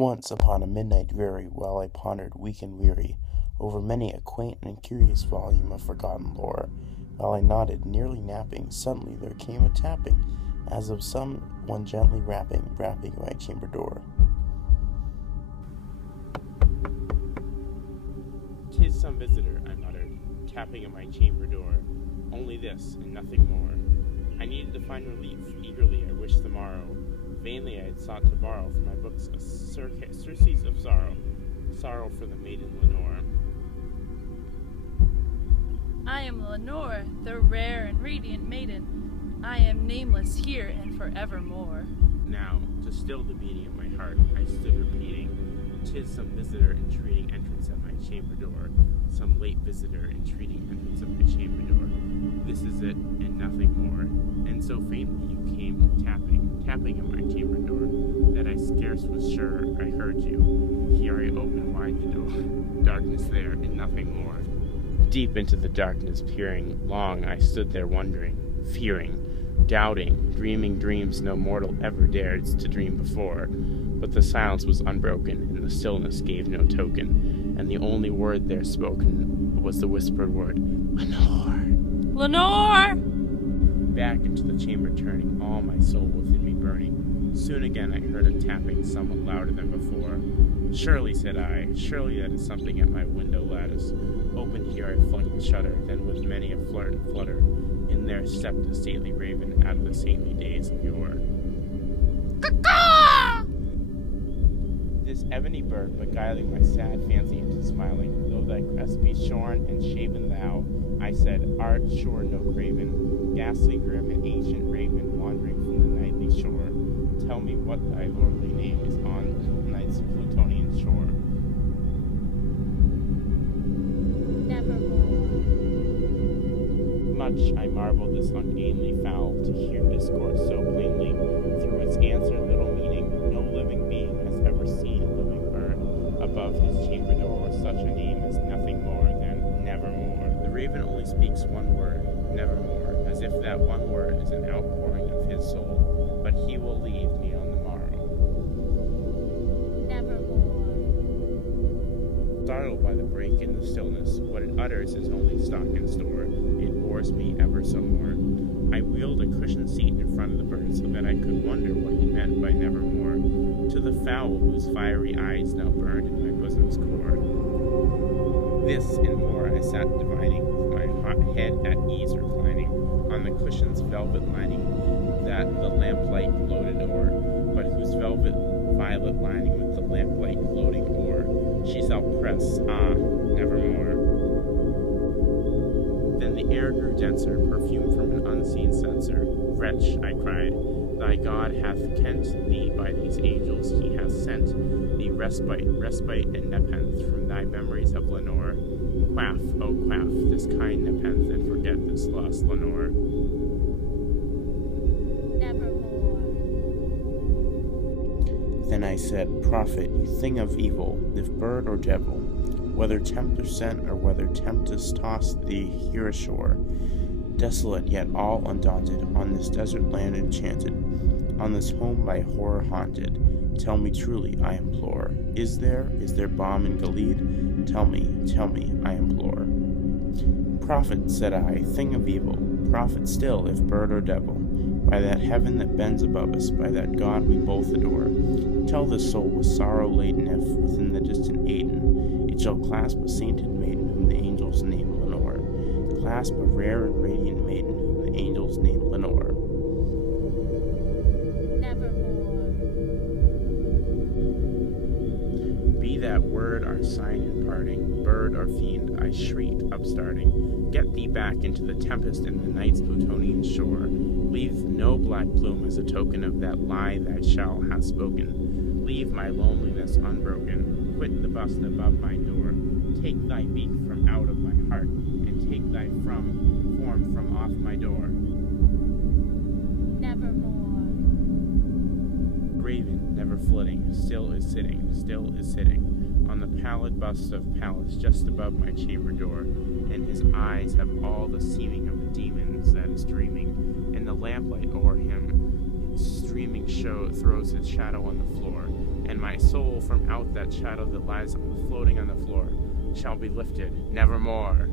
Once upon a midnight very, while I pondered weak and weary over many a quaint and curious volume of forgotten lore, while I nodded, nearly napping, suddenly there came a tapping, as of some one gently rapping at my chamber door. "'Tis some visitor," I muttered, tapping at my chamber door. "Only this, and nothing more." I needed to find relief. Eagerly I wished the morrow. Vainly I had sought to borrow from my books a surcease of sorrow for the maiden Lenore. I am Lenore, the rare and radiant maiden. I am nameless here and forevermore. Now, to still the beating of my heart, I stood repeating, "'Tis some visitor entreating entrance at my chamber door, some late visitor entreating entrance at my chamber door. This is it, and nothing more." And so faintly you came tapping at my chamber door, that I scarce was sure I heard you. Here I opened wide the door, darkness there, and nothing more. Deep into the darkness peering, long I stood there wondering, fearing, doubting, dreaming dreams no mortal ever dared to dream before. But the silence was unbroken, and the stillness gave no token, and the only word there spoken was the whispered word, "Lenore!" Lenore! Back into the chamber turning, all my soul within me burning. Soon again I heard a tapping somewhat louder than before. "Surely," said I, "surely that is something at my window lattice." Open here I flung the shutter, then with many a flirt and flutter, in there stepped a stately raven out of the saintly days of yore. Caw-caw! This ebony bird beguiling my sad fancy into smiling, "Though thy crest be shorn and shaven thou," I said, "art sure no craven, ghastly grim and ancient raven, wandering from the nightly shore. Tell me what thy lordly name is on night's Plutonian shore." Nevermore. Much I marveled this ungainly fowl to hear discourse so plainly. Through its answer little meaning, no living being has ever seen a living bird above his chamber door with such a name as nothing more than nevermore. The raven only speaks one word, nevermore, as if that one word is an outpouring of his soul, but he will leave me on the morrow. Nevermore. Startled by the break in the stillness, what it utters is only stock and store. It bores me ever so more. I wheeled a cushioned seat in front of the bird so that I could wonder what he meant by nevermore. To the fowl whose fiery eyes now burned in my bosom's core. This and more I sat divining, with my hot head at ease reclining on the cushion's velvet lining that the lamplight gloated o'er, but whose velvet violet lining with the lamplight gloating o'er she shall press, nevermore. Then the air grew denser, perfumed from an unseen censer. "Wretch," I cried, "thy God hath kent thee by these angels, he hath sent thee respite and nepenthe from thy memories of Lenore. Quaff, oh quaff, this kind nepenthe, and forget this lost Lenore." Nevermore. Then I said, "Prophet, you thing of evil, if bird or devil, whether tempter sent or whether tempest tossed thee here ashore, desolate yet all undaunted, on this desert land enchanted, on this home by horror haunted, tell me truly, I implore, is there balm in Gilead? Tell me, I implore." "Prophet," said I, "thing of evil, prophet still, if bird or devil, by that heaven that bends above us, by that God we both adore, tell this soul with sorrow laden if, within the distant Aidenn, it shall clasp a sainted maiden whom the angels name Lenore, clasp a rare and radiant maiden whom the angels name Lenore." Nevermore. Be that word our sign in parting, bird or fiend, I shrieked, upstarting. Get thee back into the tempest in the night's Plutonian shore. Leave no black plume as a token of that lie thy shall hath spoken. Leave my loneliness unbroken. Quit the bust above my door. Take thy beak from out of my heart, and take thy form from off my door. Nevermore. Raven, never flitting, still is sitting on the pallid bust of Pallas just above my chamber door, and his eyes have all the seeming of a demon's that is dreaming, and the lamplight o'er him streaming throws his shadow on the floor, and my soul from out that shadow that lies floating on the floor shall be lifted nevermore.